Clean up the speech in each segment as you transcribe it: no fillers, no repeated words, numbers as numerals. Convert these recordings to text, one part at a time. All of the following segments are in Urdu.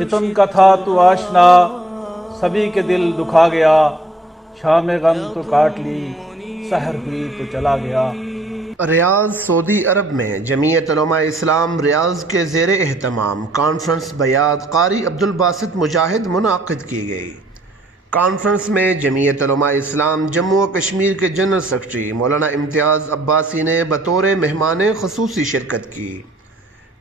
ستم کا تھا تو آشنا، سبھی کے دل دکھا گیا، شام غم تو کاٹ لی، سحر ہوئی تو چلا گیا۔ ریاض سعودی عرب میں جمعیت علماء اسلام ریاض کے زیر اہتمام کانفرنس بیات قاری عبدالباسط مجاہد منعقد کی گئی۔ کانفرنس میں جمعیت علماء اسلام جموں و کشمیر کے جنرل سیکرٹری مولانا امتیاز عباسی نے بطور مہمان خصوصی شرکت کی۔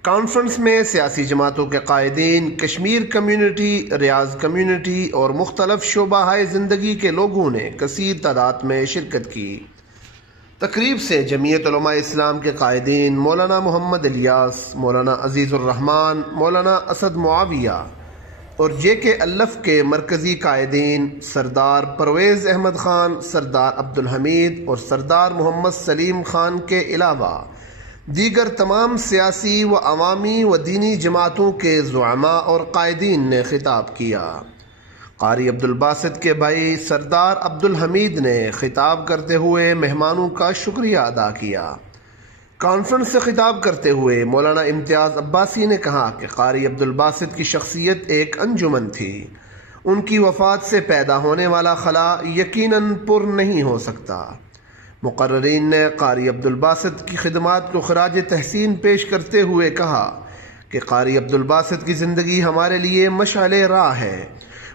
کانفرنس میں سیاسی جماعتوں کے قائدین، کشمیر کمیونٹی، ریاض کمیونٹی اور مختلف شعبہ زندگی کے لوگوں نے کثیر تعداد میں شرکت کی۔ تقریب سے جمعیت علماء اسلام کے قائدین مولانا محمد الیاس، مولانا عزیز الرحمان، مولانا اسد معاویہ اور جے کے الف کے مرکزی قائدین سردار پرویز احمد خان، سردار عبدالحمید اور سردار محمد سلیم خان کے علاوہ دیگر تمام سیاسی و عوامی و دینی جماعتوں کے زعماء اور قائدین نے خطاب کیا۔ قاری عبدالباسط کے بھائی سردار عبدالحمید نے خطاب کرتے ہوئے مہمانوں کا شکریہ ادا کیا۔ کانفرنس سے خطاب کرتے ہوئے مولانا امتیاز عباسی نے کہا کہ قاری عبدالباسط کی شخصیت ایک انجمن تھی۔ ان کی وفات سے پیدا ہونے والا خلا یقیناً پر نہیں ہو سکتا۔ مقررین نے قاری عبدالباسط کی خدمات کو خراج تحسین پیش کرتے ہوئے کہا کہ قاری عبدالباسط کی زندگی ہمارے لیے مشعل راہ ہے۔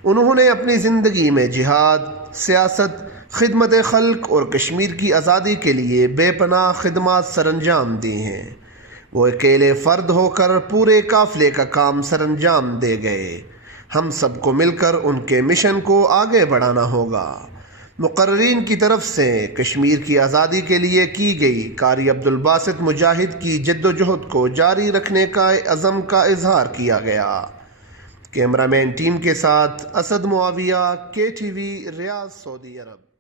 انہوں نے اپنی زندگی میں جہاد، سیاست، خدمت خلق اور کشمیر کی آزادی کے لیے بے پناہ خدمات سر انجام دی ہیں۔ وہ اکیلے فرد ہو کر پورے قافلے کا کام سر انجام دے گئے۔ ہم سب کو مل کر ان کے مشن کو آگے بڑھانا ہوگا۔ مقررین کی طرف سے کشمیر کی آزادی کے لیے کی گئی قاری عبدالباسط مجاہد کی جدوجہد کو جاری رکھنے کا عزم کا اظہار کیا گیا۔ کیمرہ مین ٹیم کے ساتھ اسد معاویہ، KTV ریاض سعودی عرب۔